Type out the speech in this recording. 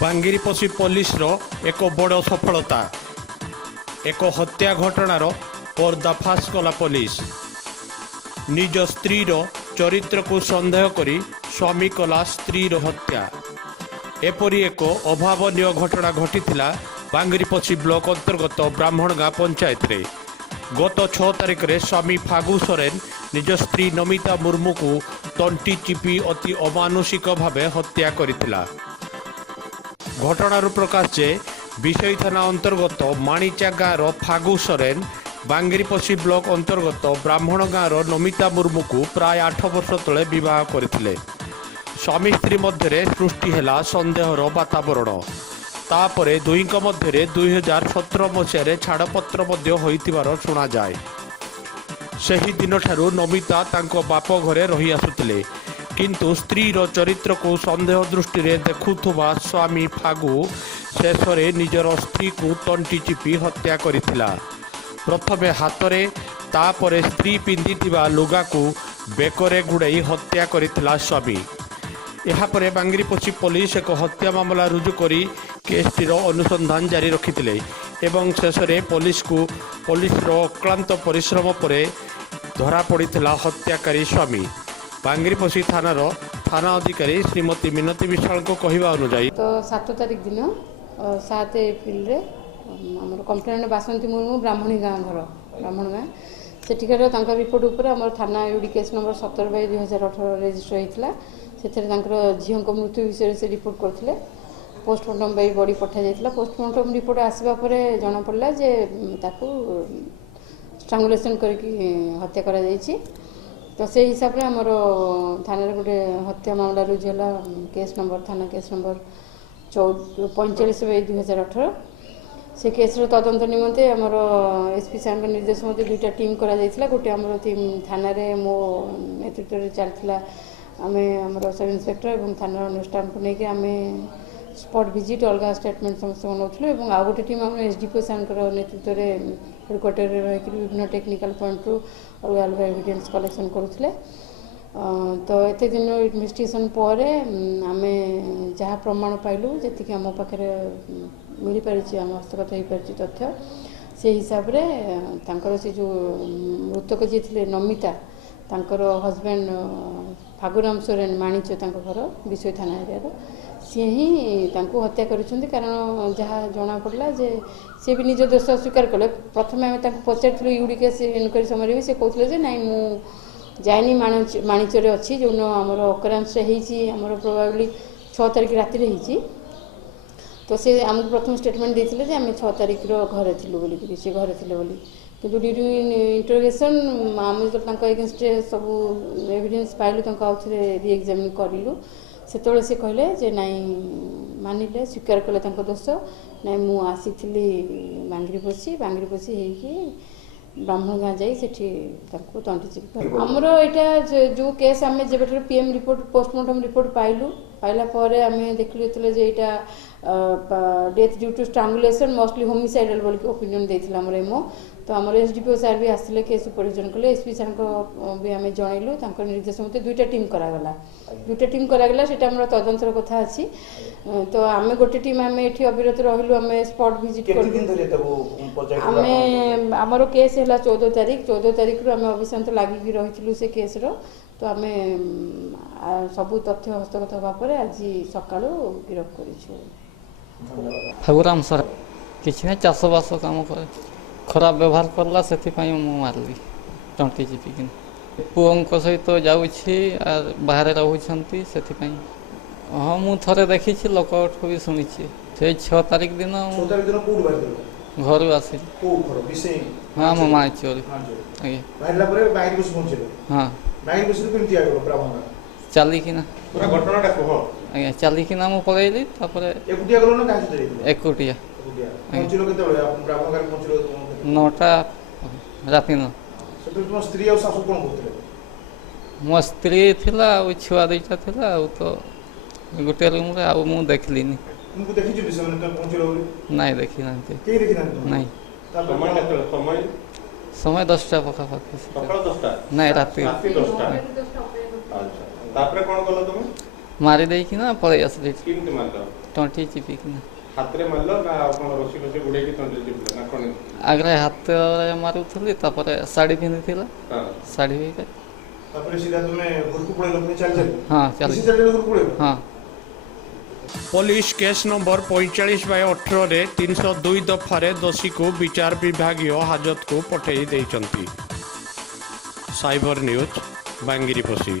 बांगिरीपोषी police एक बड़ सफलता एक हत्या घटनार पर्दाफाश कला पुलिस निज स्त्री चरित्र को संदेह करी स्वामी कला स्त्री हत्या एपरी एक अभावन घटना घटीला बांगिरीपोषी ब्लॉक अंतर्गत ब्राह्मणगाँ पंचायत रे गत 6 तारिख में स्वामी फागु सोरेन निज स्त्री नमिता मुर्मू को तंटी चिपी अति अमानुषिक भाव हत्या करथिला। घटनार प्रकाश जे विषय थाना अंतर्गत माणिचा गाँव फागु सोरेन बांगिरीपोषी ब्लॉक अंतर्गत ब्राह्मण गाँव नमिता मुर्मू को प्राय 8 वर्ष तले विवाह करथिले। स्वामी स्त्री मध्य सृष्टि है सन्देहर वातावरण तापरे दुईक मध्य 2017 मसीह छाड़पत्र होइतिबार शुणा जाए। सही दिन ठारू नमिता तांको बाप घरे रही आसुतिले किंतु स्त्रीर चरित्र को संदेह दृष्टि देखुवा स्वामी फागु शेष में निजर स्त्री को तंटी चिपी हत्या करिथिला। प्रथमे हाथरे तापरे स्त्री पिंधिथिबा लुगा को बेकरे गुड़ाई हत्या करिथिला स्वामी। यापर बांगिरीपोषी पुलिस एक हत्या मामला रुजु करी केसटीर अनुसंधान जारी रखिथिले एवं शेष में पुलिस अक्लांत परिश्रम पर धरा पड़िथिला हत्याकारी स्वामी। बांगिरीपोषी थाना अधिकारी श्रीमती मिनती विशाल को कहवा अनुଯାयी तो 7 तारिख दिन 7 एप्रिल रे हमर कंप्लेंट बासंती मुर्मू ब्राह्मणी गाँ घर ब्राह्मण गाँ सेठिकार रिपोर्ट उपर हमर थाना यूडी केस नंबर 17/2018 रेजिस्टर होइथिला। सेथरे झील मृत्यु विषय से रिपोर्ट करथिले। पोस्टमार्टम बाई बॉडी पठा जाइथिला। पोस्टमार्टम रिपोर्ट आसवा परे जना पड़ला जे ताकू स्ट्रांगुलेशन करके हत्या करा जाइछि। तो से हिसाब रे हमर थाना रे गोटे हत्या मामला रुजु होला थाना केस नंबर 45/2018 से केस तदंत निमंते हमर एसपी साहब निर्देश मते 2टा टीम करा जाइथिला। गोटे हमर टीम थाना रे मो नेतृत्व रे चलथिला। आमे हमर सब इंस्पेक्टर एवं थाना अनुष्ठान को लेके आमे स्पॉट विजिट अलग स्टेटमेंट समस्त बनाउथलो एवं आ गोटे टीम हम एसडीपी साहब नेतृत्व रे हेडक्वार्टर रे रही विभिन्न टेक्निकल पॉइंट रु अलग अलग एविडेंस कलेक्शन करुथले। तो एते दिन इन्वेस्टिगेशन पर आमे जहाँ प्रमाण पाइलु जेतिक आम पाखे मिल पारिछि आम हस्तगत हो पारिछि तथ्य से हिसाब रे तांकर से जो मृतक जी थिले नमिता तांकर हस्बैंड फागुराम सोरेन माणिच घर विषय थाना एरिया सी ही तांको हत्या करिसेंती। कारण जहाँ जना पड़ला जे सी भी निज दोष स्वीकार कले। प्रथम आम पचार यूडी केस इनक्वारी समय भी से कहते जे नाई मु जाइनी माणिचरे अच्छी जो आमर अकरांश होमर प्रोबाब्ली 6 तारिख राति होती। तो से आमको प्रथम स्टेटमेंट देते आम 6 तारिख घरे थी बोलिकी सी घरे थे बोली किंतु ड्यूरिंग इंटरोगेशन आम जो एगेन्स्ट सब एविडेंस पाइलु आउ थे रिएक्जामिन करूँ से से कहले जे नाई मानिले स्वीकार कले दोष नाई मु आसी बांगिरीपोषी होगी ब्राह्मण गाँ जाई तंटी चिपी आमर यहाँ जो केस आम जब पीएम रिपोर्ट पोस्टमार्टम रिपोर्ट पाइला आम देखलु death due to strangulation mostly homicidal बोल ओपिनियन देथिला हमर एमओ। तो आमर एसडीपीओ सार भी आसले केस सुपरविजन कले एसपी सार को भी आम जनइलु निर्देश मते 2टा टीम करागला 2टा टीम करागला सेटा हमर तदंतर कथा अछि। तो आम गोटे टीम आम एठी अविरत रहिलु आम स्पॉट विजिट कर आम आमर केस है 14 तारिख रु आम अभिशांत लागिकी रहिथिलु से केस रो। तो आम सबु तथ्य हस्तगत होगा पर आज सकाळु गिरफ करिछु। फागुराम सर किसी ना चाषबास काम करे खराब व्यवहार करला से मारली तंटी चिपिक पुओं सहित जाऊँगी बाहर रोचे से हाँ मु थे देखी लोक भी शुणी से 6 तारिख दिन घर आस हाँ मो माँ चोरी हाँ चलिकिना आज्ञा चलिकिना मु पकईली एकुटिया 9टा राति मो स्त्री थिला छुआ 2टा थिला तो गोटे रूम रे आउ मु देखलिनी नहीं देखी ना नहीं समय 10टा पाखापाखि नहीं राति मारी देना पलि आस तंटी चिपिकिना ହାତରେ ମାରିଲ ନା ଆପଣ ରସି ଫସି ଗୁଡ଼େଇକି ତଣ୍ଟିରେ ଚିପିଲ ନା କ'ଣ? आगे हाथ मारुथली शाढ़ी पिंधि ହଁ शाढ़ी भी ତାପରେ ସିଧା ତୁମେ ଘରକୁ ପଳେଇଲ ପୁଣି ଚାଲି ଚାଲି हाँ କିଛି चल ଚାଲି ଘରକୁ ପଳେଇଲ हाँ पुलिस केस नंबर 45/18 रे 302 दफारे दोषी को विचार विभागीय हाजत को पठाई देइचंती। Cyber news बांगिरीपोशी।